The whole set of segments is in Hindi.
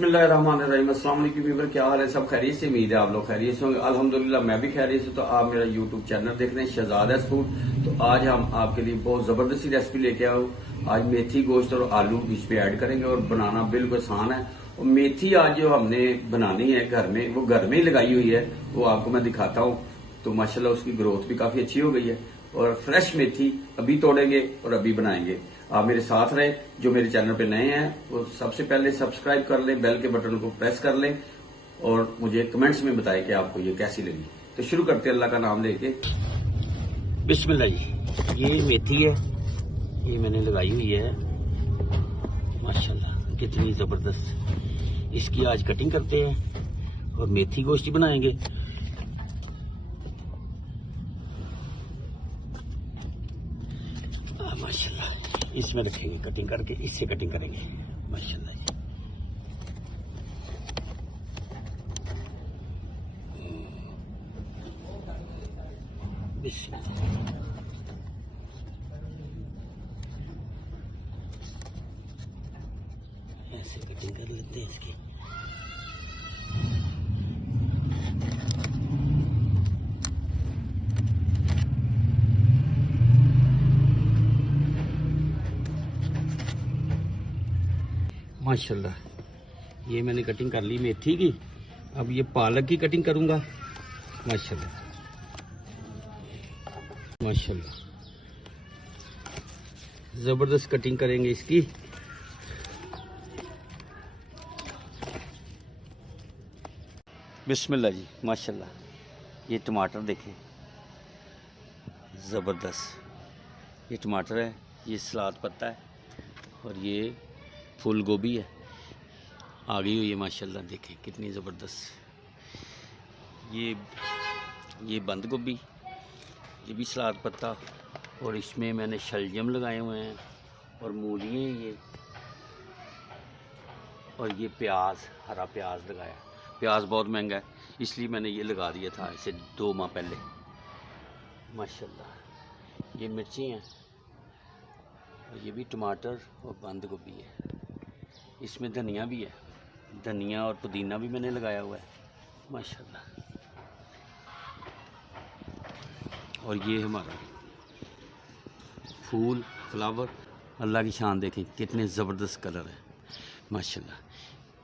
बिस्मिल्लाहिर्रहमानिर्रहीम। अस्सलाम वालेकुम व्यूअर, क्या हाल है? सब खैरियत से? उम्मीद है आप लोग खैरियत से होंगे। अल्हम्दुलिल्लाह मैं भी खैरियत से। तो आप मेरा यूट्यूब चैनल देख रहे हैं शहजाद फूड। तो आज हम आपके लिए बहुत जबरदस्ती रेसिपी लेके आए। आज मेथी, गोश्त और आलू इस पे ऐड करेंगे और बनाना बिल्कुल आसान है। और मेथी आज जो हमने बनानी है घर में, वो घर में ही लगाई हुई है, वो आपको मैं दिखाता हूँ। तो माशाल्लाह उसकी ग्रोथ भी काफी अच्छी हो गई है। और फ्रेश मेथी अभी तोड़ेंगे और अभी बनाएंगे। आप मेरे साथ रहे। जो मेरे चैनल पे नए हैं वो सबसे पहले सब्सक्राइब कर लें, बेल के बटन को प्रेस कर लें और मुझे कमेंट्स में बताएं कि आपको ये कैसी लगी। तो शुरू करते हैं अल्लाह का नाम लेके। बिस्मिल्लाह जी। ये मेथी है, ये मैंने लगाई हुई है। माशाल्लाह कितनी जबरदस्त। इसकी आज कटिंग करते हैं और मेथी गोश्त बनाएंगे। माशाल्लाह इसमें रखेंगे कटिंग करके, इससे कटिंग करेंगे। माशाल्लाह ऐसे कटिंग कर लेते हैं इसकी। माशाल्लाह ये मैंने कटिंग कर ली मेथी की। अब ये पालक की कटिंग करूंगा। माशाल्लाह माशाल्लाह जबरदस्त कटिंग करेंगे इसकी। बिस्मिल्लाह जी। माशाल्लाह ये टमाटर देखें, जबरदस्त। ये टमाटर है, ये सलाद पत्ता है और ये फूल गोभी है, आ गई हुई है। माशाल्लाह देखें कितनी ज़बरदस्त। ये बंद गोभी, ये भी सलाद पत्ता, और इसमें मैंने शलजम लगाए हुए हैं और मूलियाँ ये, और ये प्याज, हरा प्याज लगाया। प्याज बहुत महंगा है इसलिए मैंने ये लगा दिया था इसे 2 माह पहले। माशाल्लाह ये मिर्ची हैं और ये भी टमाटर और बंद गोभी है। इसमें धनिया भी है, धनिया और पुदीना भी मैंने लगाया हुआ है। माशाल्लाह। और ये हमारा फूल, फ्लावर, अल्लाह की शान देखें कितने ज़बरदस्त कलर है। माशाल्लाह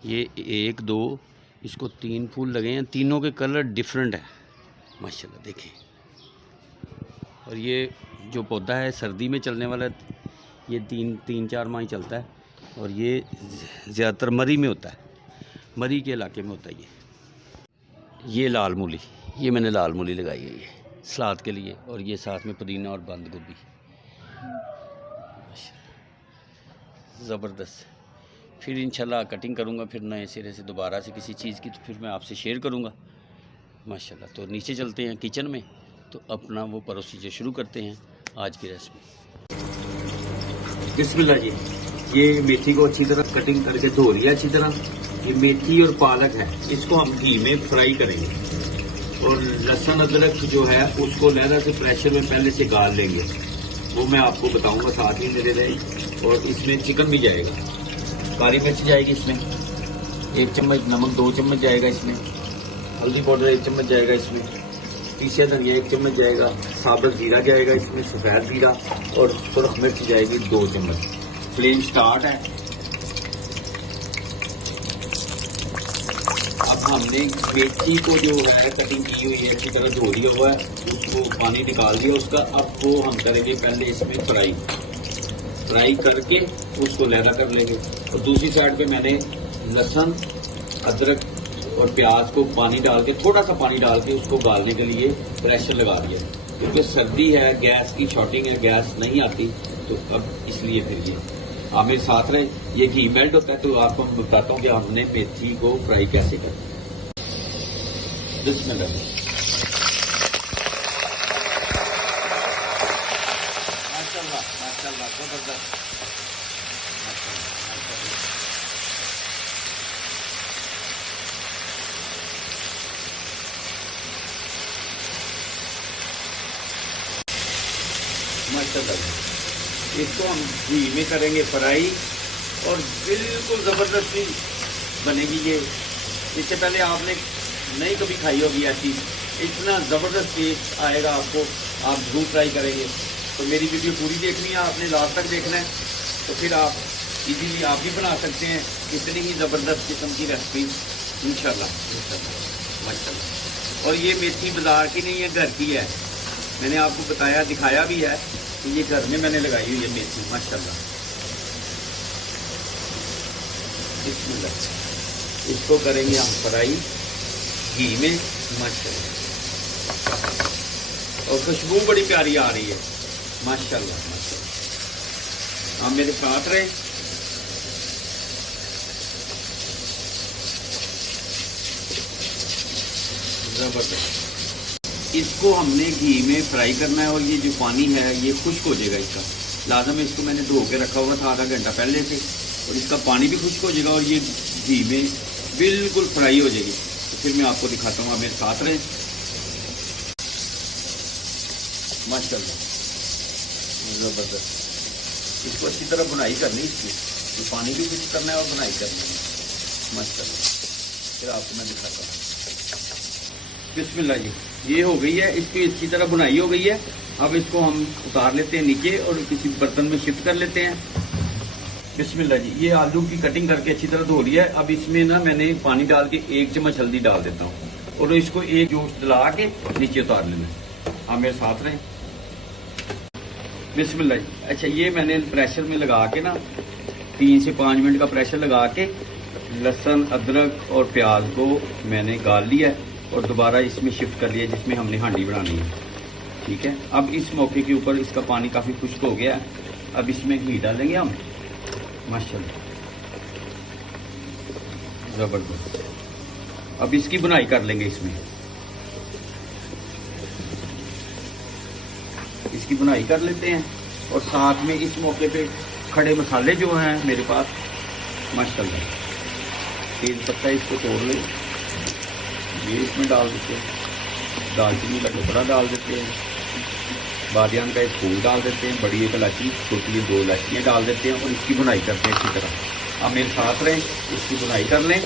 ये 1 2 इसको 3 फूल लगे हैं, तीनों के कलर डिफरेंट है। माशाल्लाह देखें। और ये जो पौधा है सर्दी में चलने वाला, ये 3-4 माह ही चलता है और ये ज़्यादातर मरी में होता है, मरी के इलाके में होता है। ये लाल मूली, ये मैंने लाल मूली लगाई है ये सलाद के लिए, और ये साथ में पुदीना और बंद गोभी। ज़बरदस्त। फिर इंशाल्लाह कटिंग करूँगा, फिर नए सिरे से दोबारा से किसी चीज़ की, तो फिर मैं आपसे शेयर करूँगा। माशाल्लाह। तो नीचे चलते हैं किचन में, तो अपना वो प्रोसीजर शुरू करते हैं आज की रेसिपी। बिस्मिल्लाह जी। ये मेथी को अच्छी तरह कटिंग करके धो लिया अच्छी तरह। ये मेथी और पालक है, इसको हम घी में फ्राई करेंगे। और लहसुन अदरक जो है उसको लहदा से प्रेशर में पहले से गाल लेंगे, वो मैं आपको बताऊंगा, साथ ही मेरे रहे। और इसमें चिकन भी जाएगा, काली मिर्च जाएगी इसमें 1 चम्मच, नमक 2 चम्मच जाएगा इसमें, हल्दी पाउडर 1 चम्मच जाएगा इसमें, पीसे धनिया 1 चम्मच जाएगा, साबुत जीरा जाएगा इसमें, सफ़ेद जीरा, और सुरख मिर्च जाएगी 2 चम्मच। फ्लेम स्टार्ट है। अब हमने मेथी को जो है कटिंग की हुई है अच्छी तरह धो लिया हुआ है, उसको पानी निकाल दिया उसका। अब वो हम करेंगे पहले इसमें फ्राई करके उसको लहदा कर लेंगे। और दूसरी साइड पे मैंने लहसुन, अदरक और प्याज को पानी डाल के, थोड़ा सा पानी डाल के उसको गालने के लिए प्रेशर लगा दिया, क्योंकि सर्दी है, गैस की शॉर्टिंग है, गैस नहीं आती, तो अब इसलिए फिर ये आप मेरे साथ रहे। ये घी मेल्ट होता है तो आपको मैं बताता हूँ कि हमने मेथी को फ्राई कैसे करना है। बिस्मिल्लाह। माशाल्लाह माशाल्लाह जबरदस्त। माशाल्लाह इसको हम घी में करेंगे फ्राई, और बिल्कुल ज़बरदस्ती बनेगी ये। इससे पहले आपने नहीं कभी खाई होगी ऐसी, इतना ज़बरदस्त टेस्ट आएगा आपको, आप ज़रूर ट्राई करेंगे। तो मेरी वीडियो पूरी देखनी है आपने, लास्ट तक देखना है, तो फिर आप इजीली आप भी बना सकते हैं इतनी ही ज़बरदस्त किस्म की रेसिपी इंशाल्लाह माशाल्लाह। और ये मेथी बाज़ार की नहीं है, घर की है। मैंने आपको बताया, दिखाया भी है कि ये घर में मैंने लगाई हुई है मेथी माशाल्लाह। इसको करेंगे हम फ्राई घी में माशाल्लाह, और खुशबू बड़ी प्यारी आ रही है माशाल्लाह माशाल्लाह। आप मेरे साथ रहे। जबरदस्त। इसको हमने घी में फ्राई करना है, और ये जो पानी है ये खुश्क हो जाएगा इसका। लाजम इसको मैंने धो के रखा हुआ था आधा घंटा पहले से, और इसका पानी भी खुश्क हो जाएगा और ये घी में बिल्कुल फ्राई हो जाएगी। तो फिर मैं आपको दिखाता हूँ, आप मेरे साथ रहें माशाल्लाह। ज़बरदस्त। इसको अच्छी तरह बुनाई करनी इसकी, तो पानी भी कुछ करना है और बुनाई करनी है माशाल्लाह। फिर आपको मैं दिखाता हूँ। बिस्मिल्लाह जी, ये हो गई है, इसकी अच्छी तरह बुनाई हो गई है। अब इसको हम उतार लेते हैं नीचे और किसी बर्तन में शिफ्ट कर लेते हैं। बिस्मिल्लाह जी, ये आलू की कटिंग करके अच्छी तरह धो लिया है। अब इसमें ना मैंने पानी डाल के 1 चम्मच हल्दी डाल देता हूँ, और इसको एक जोश दिला के नीचे उतार लेना है। आप मेरे साथ रहें। बिस्मिल्लाह जी। अच्छा, ये मैंने प्रेशर में लगा के ना 3 से 5 मिनट का प्रेशर लगा के लहसुन, अदरक और प्याज को मैंने गाल लिया और दोबारा इसमें शिफ्ट कर लिया जिसमें हमने हांडी बनानी है। ठीक है, अब इस मौके के ऊपर इसका पानी काफ़ी खुश्क हो गया है। अब इसमें घी डालेंगे हम माशाल्लाह, ज़बरदस्त। अब इसकी बुनाई कर लेंगे इसमें, इसकी बुनाई कर लेते हैं। और साथ में इस मौके पे खड़े मसाले जो हैं मेरे पास माशाल्लाह, तेज पत्ता इसको तोड़ लें, ये इसमें डाल देते हैं, दालचीनी का टुकड़ा डाल देते हैं, बादियान का एक फूल डाल देते हैं, बड़ी एक इलायची, छोटी 2 इलायचियाँ डाल देते हैं, और इसकी बुनाई करते हैं अच्छी तरह। आप मेरे साथ रहें, इसकी बुनाई कर लें,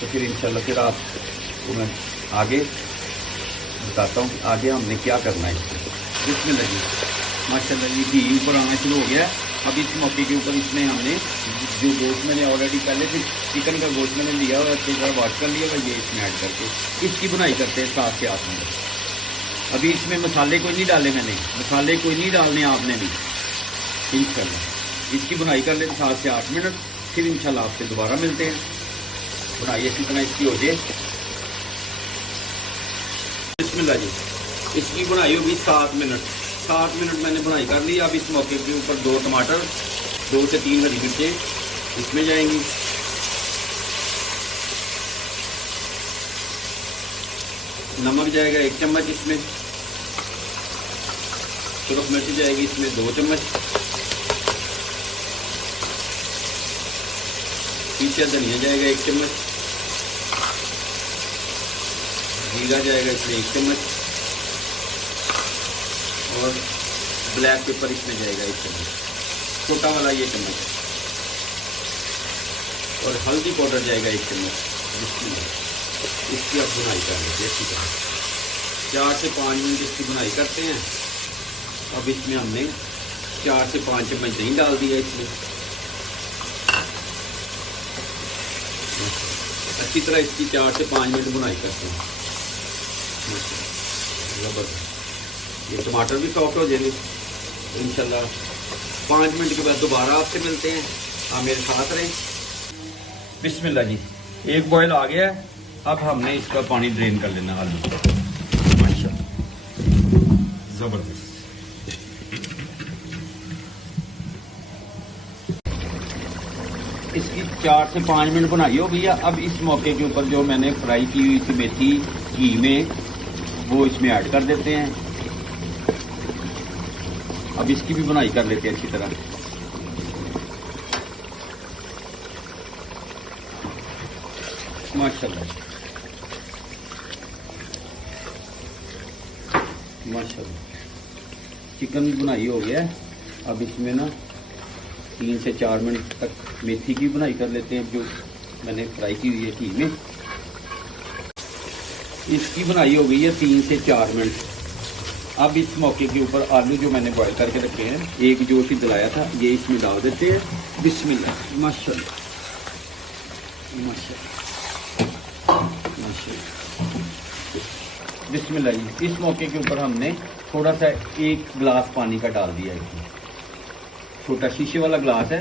तो फिर इंशाल्लाह फिर आपको मैं आगे बताता हूँ आगे हमने क्या करना है। इसमें लगी माशाल्लाह, ये घी ऊपर आना शुरू हो गया है। अब इस मौके के ऊपर इसमें हमने जो गोश्त मैंने ऑलरेडी पहले से चिकन का गोश्त मैंने लिया और अच्छी तरह वॉश कर लिया, और ये इसमें ऐड करके इसकी बुनाई करते हैं 7 से 8 मिनट। अभी इसमें मसाले कोई नहीं डाले मैंने, मसाले कोई नहीं डालने आपने भी इंशाल्लाह। इसकी बुनाई कर लेते 7 से 8 मिनट, फिर इंशाल्लाह आपसे दोबारा मिलते हैं। बुनाई अच्छी तरह इसकी हो जाए। बिस्मिल्लाह जी, इसकी बुनाई होगी 7 मिनट। 7 मिनट मैंने बुनाई कर ली। अब इस मौके के ऊपर 2 टमाटर, 2 से 3 हरी मिर्चें इसमें जाएंगी, नमक जाएगा 1 चम्मच इसमें, सुरख मिर्च जाएगी इसमें 2 चम्मच, पीछे धनिया जाएगा 1 चम्मच, जीरा जाएगा इसमें 1 चम्मच, और ब्लैक पेपर इसमें जाएगा 1 चम्मच, छोटा वाला ये चम्मच, और हल्दी पाउडर जाएगा 1 चम्मच। इसकी अब बुनाई कर लेते हैं अच्छी तरह। 4 से 5 मिनट इसकी बुनाई करते हैं। अब इसमें हमने 4 से 5 चम्मच दही डाल दिया इसमें। अच्छी तरह इसकी 4 से 5 मिनट बुनाई करते हैं। ये टमाटर भी सॉफ्ट हो जाएंगे इंशाल्लाह। 5 मिनट के बाद दोबारा आपसे मिलते हैं। आप मेरे साथ रहें। बिस्मिल्लाह जी, एक बॉयल आ गया है। अब हमने इसका पानी ड्रेन कर लेना आलू माशाल्लाह, जबरदस्त। इसकी 4 से 5 मिनट बुनाई हो गई है। अब इस मौके के ऊपर जो मैंने फ्राई की हुई थी मेथी घी में, वो इसमें ऐड कर देते हैं। अब इसकी भी बुनाई कर लेते हैं अच्छी तरह। माशाल्लाह माशाल्लाह, चिकन भी बुनाई हो गया है। अब इसमें ना 3 से 4 मिनट तक मेथी की बुनाई कर लेते हैं, जो मैंने फ्राई की हुई है घी में। इसकी बनाई हो गई है 3 से 4 मिनट। अब इस मौके के ऊपर आलू जो मैंने बॉईल करके रखे हैं, एक जोश ही दिलाया था, ये इसमें डाल देते हैं। बिस्मिल्लाह, माशाल्लाह माशाल्लाह माशाल्लाह, बिस्मिल्लाह जी। इस मौके के ऊपर हमने थोड़ा सा 1 गिलास पानी का डाल दिया है। इसमें छोटा शीशे वाला गिलास है,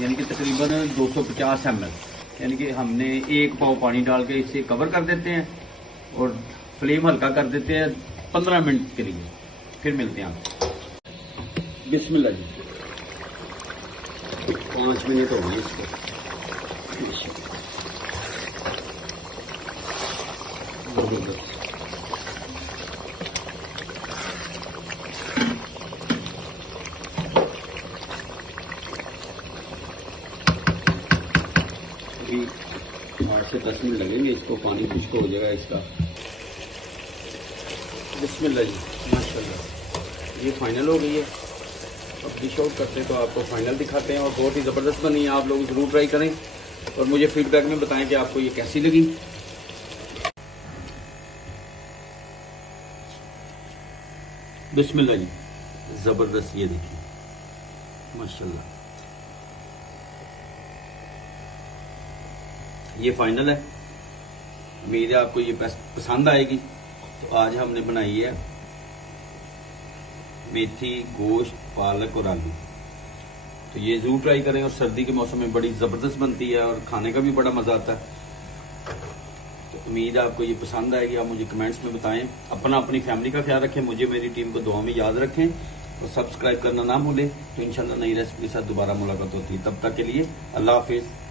यानी कि तकरीबन 250 ml, यानी कि हमने 1 पाव पानी डाल के इसे कवर कर देते हैं और फ्लेम हल्का कर देते हैं 15 मिनट के लिए। फिर मिलते हैं आपको। बिस्मिल्लाह जी, 5 मिनट हो गए इसको। अभी 8 से 10 मिनट लगेंगे इसको, पानी खुश्क हो जाएगा इसका। बिस्मिल्लाह जी, माशाल्लाह ये फाइनल हो गई है। अब डिश आउट करते हैं तो आपको फाइनल दिखाते हैं, और बहुत ही ज़बरदस्त बनी है। आप लोग ज़रूर ट्राई करें और मुझे फीडबैक में बताएं कि आपको ये कैसी लगी। बिस्मिल्लाह जी, ज़बरदस्त, ये देखिए माशाल्लाह, ये फाइनल है। उम्मीद है आपको ये पसंद आएगी। तो आज हमने बनाई है मेथी, गोश्त, पालक और आलू। तो ये जरूर ट्राई करें, और सर्दी के मौसम में बड़ी ज़बरदस्त बनती है और खाने का भी बड़ा मज़ा आता है। तो उम्मीद है आपको ये पसंद आएगी। आप मुझे कमेंट्स में बताएं। अपनी फैमिली का ख्याल रखें, मुझे मेरी टीम को दुआ में याद रखें, और सब्सक्राइब करना ना भूलें। तो इंशाल्लाह नई रेसिपी के साथ दोबारा मुलाकात होती है। तब तक के लिए अल्लाह हाफिज़।